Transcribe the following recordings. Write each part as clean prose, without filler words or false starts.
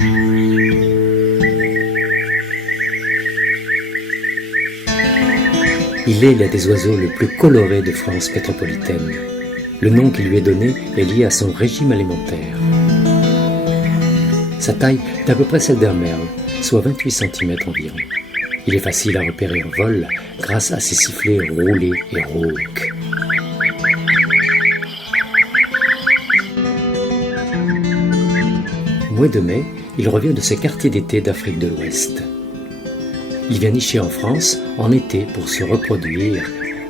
Il est l'un des oiseaux le plus coloré de France métropolitaine. Le nom qui lui est donné est lié à son régime alimentaire. Sa taille est à peu près celle d'un merle, soit 28 cm environ. Il est facile à repérer en vol grâce à ses sifflets roulés et rauques. Au mois de mai, il revient de ses quartiers d'été d'Afrique de l'Ouest. Il vient nicher en France en été pour se reproduire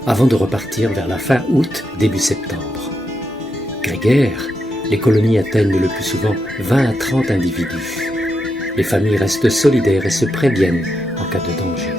avant de repartir vers la fin août, début septembre. Grégaire, les colonies atteignent le plus souvent 20 à 30 individus. Les familles restent solidaires et se préviennent en cas de danger.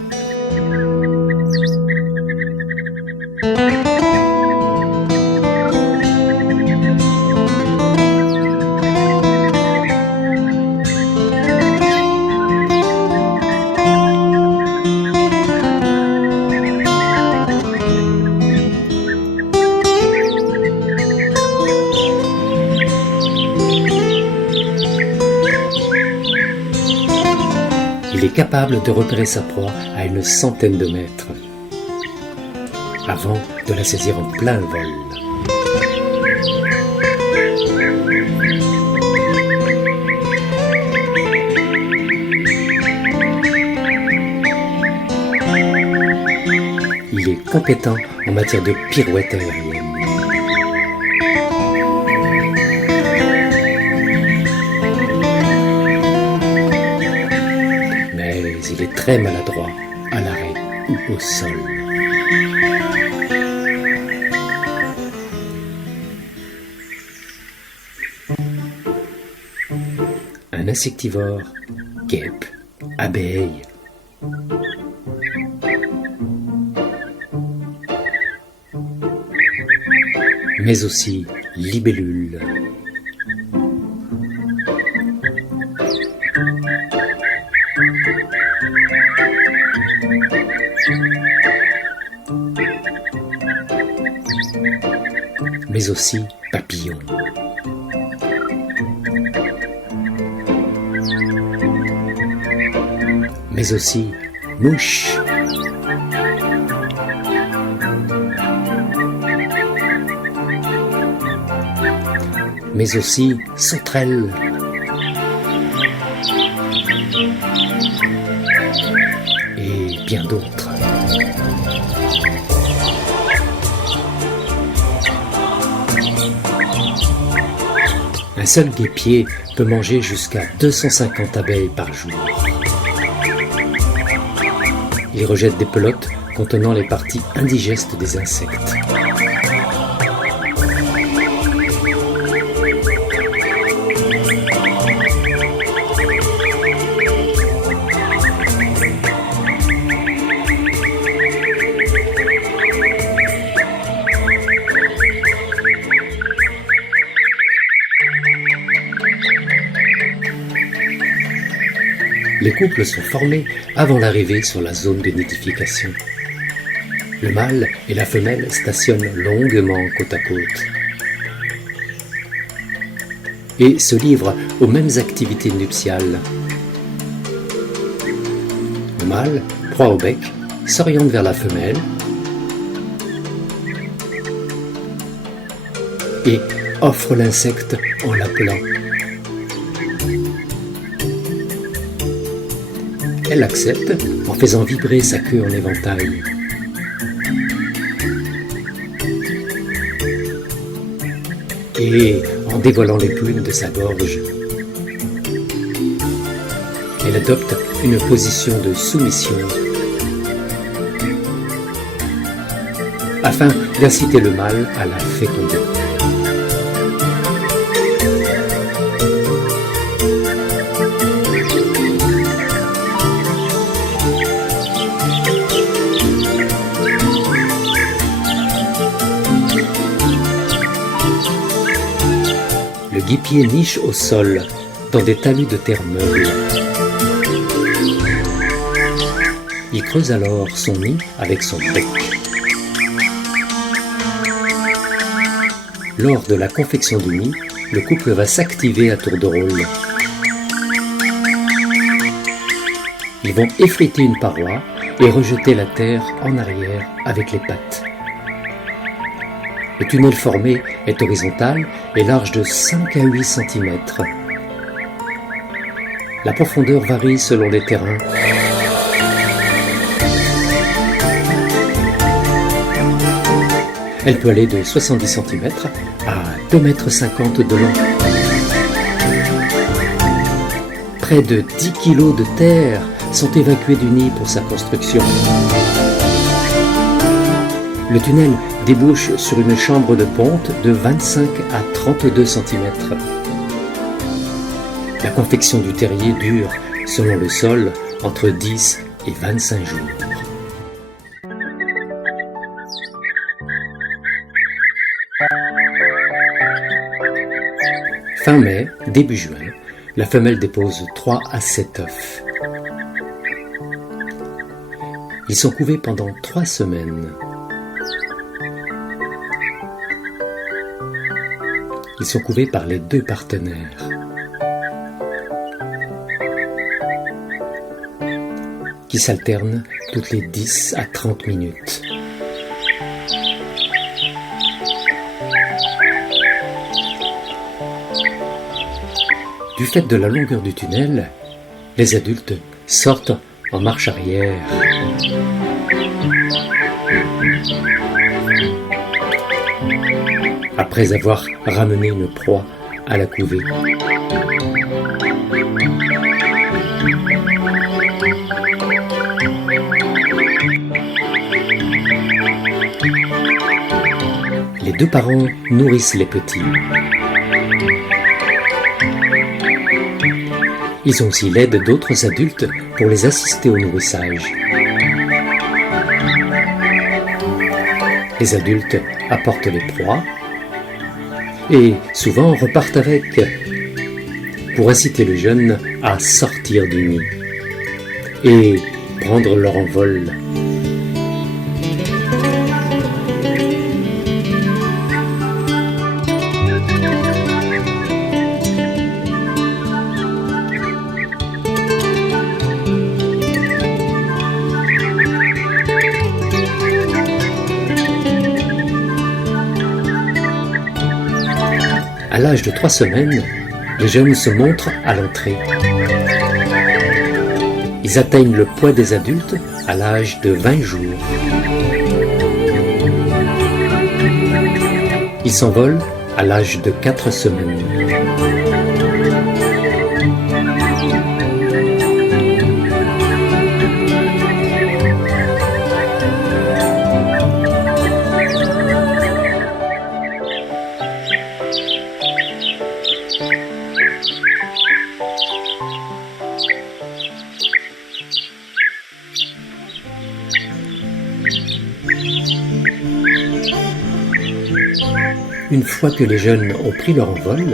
Il est capable de repérer sa proie à une centaine de mètres, avant de la saisir en plein vol. Il est compétent en matière de pirouette aérienne. Il est très maladroit à l'arrêt ou au sol. Un insectivore, guêpe, abeille. Mais aussi libellule. Mais aussi papillons. Mais aussi mouches. Mais aussi sauterelles. Et bien d'autres. Un seul guêpier peut manger jusqu'à 250 abeilles par jour. Il rejette des pelotes contenant les parties indigestes des insectes. Les couples sont formés avant l'arrivée sur la zone de nidification. Le mâle et la femelle stationnent longuement côte à côte et se livrent aux mêmes activités nuptiales. Le mâle, proie au bec, s'oriente vers la femelle et offre l'insecte en l'appelant. Elle accepte en faisant vibrer sa queue en éventail. Et en dévoilant les plumes de sa gorge. Elle adopte une position de soumission afin d'inciter le mâle à la féconder. Le guêpier niche au sol, dans des talus de terre meuble. Il creuse alors son nid avec son bec. Lors de la confection du nid, le couple va s'activer à tour de rôle. Ils vont effriter une paroi et rejeter la terre en arrière avec les pattes. Le tunnel formé est horizontal et large de 5 à 8 cm. La profondeur varie selon les terrains. Elle peut aller de 70 cm à 2,50 m de long. Près de 10 kg de terre sont évacués du nid pour sa construction. Le tunnel débouche sur une chambre de ponte de 25 à 32 cm. La confection du terrier dure, selon le sol, entre 10 et 25 jours. Fin mai, début juin, la femelle dépose 3 à 7 œufs. Ils sont couvés pendant 3 semaines. Ils sont couvés par les 2 partenaires, qui s'alternent toutes les 10 à 30 minutes. Du fait de la longueur du tunnel, les adultes sortent en marche arrière. Après avoir ramené une proie à la couvée. Les 2 parents nourrissent les petits. Ils ont aussi l'aide d'autres adultes pour les assister au nourrissage. Les adultes apportent les proies et souvent repartent avec pour inciter les jeunes à sortir du nid et prendre leur envol. À l'âge de 3 semaines, les jeunes se montrent à l'entrée. Ils atteignent le poids des adultes à l'âge de 20 jours. Ils s'envolent à l'âge de 4 semaines. Une fois que les jeunes ont pris leur envol,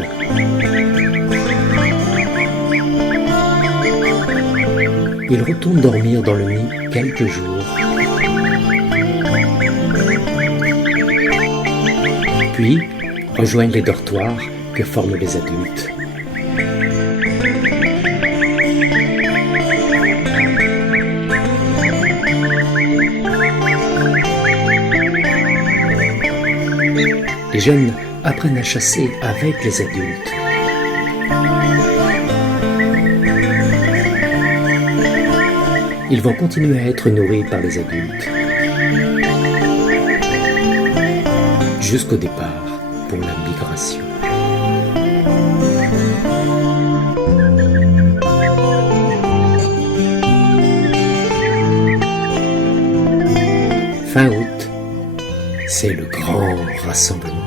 ils retournent dormir dans le nid quelques jours. Puis rejoignent les dortoirs que forment les adultes. Les jeunes apprennent à chasser avec les adultes. Ils vont continuer à être nourris par les adultes jusqu'au départ pour la migration. Fin août, c'est le grand rassemblement.